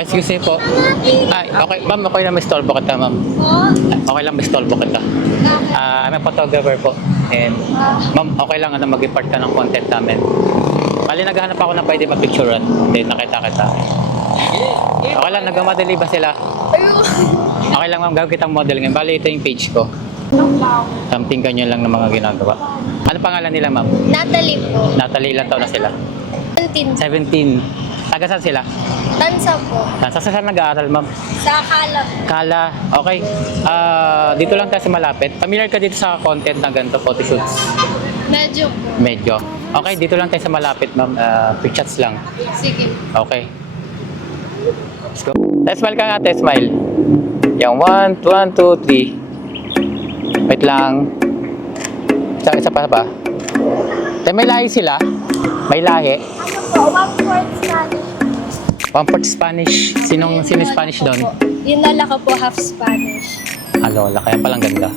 Excuse me po. Ay, okay, ma'am, okay lang may stolbo kita, ma'am. Okay lang may stolbo kita. I'm a photographer po. And, ma'am, okay lang na mag-impart ka ng content namin. Bali, naghahanap ako na pwede mapicturean. Hindi, nakita kita. Okay lang, nagmamadali ba sila? Okay lang, ma'am, gagawin kitang model ngayon. Bali, ito yung page ko. Something ganyan lang ng mga ginagawa. Ano pangalan nila, ma'am? Natalie po. Natalie, ilang taon na sila? 17. 17. Taga saan sila? Tansa po. Saan nag-aaral, ma'am? Sa Kala. Kala, okay. Dito lang tayo sa malapit. Familiar ka dito sa content ng ganito, photoshoots? Medyo po. Medyo. Okay, dito lang tayo sa malapit, ma'am. Quick shots lang. Sige. Okay. Let's go. Smile ka nga, smile. Yung 1, 2, 3. Wait lang. Isa pa ba? May lahi sila? May lahi? Ano po? 1/4 Spanish. 1/4 Spanish. Sino Spanish doon? Yung lala ko po half Spanish. Lola, kaya palang ganda.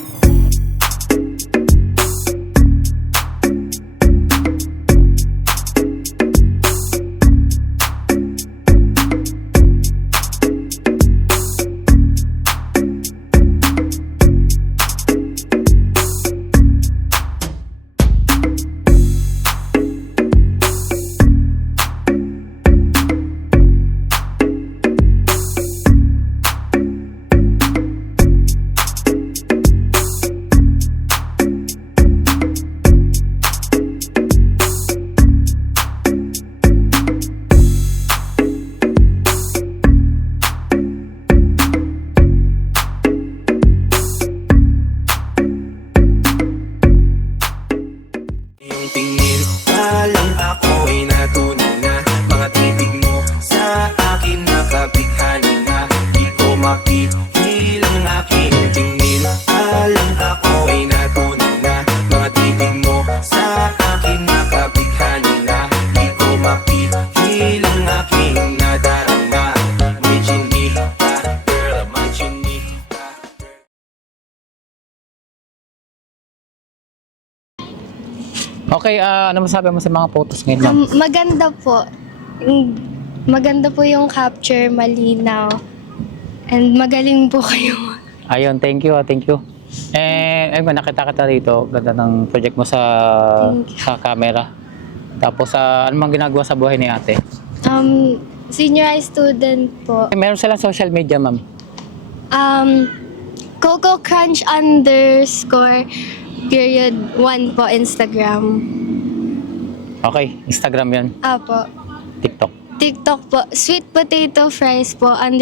Okay, ano masabi mo sa mga photos ngayon, ma'am? Maganda po. Maganda po yung capture, malinaw. And magaling po kayo. Ayun, thank you, thank you. Ayun, nakita kita dito. Ganda ng project mo sa camera. Tapos, ano mang ginagawa sa buhay ni ate? Senior high student po. Meron silang social media, ma'am. Coco Crunch _period 1 po Instagram. Okay, Instagram yan. Apo. TikTok. TikTok po. Sweet potato fries po _.1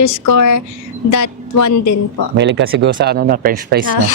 din po. Mahilig ka siguro sa French fries, no?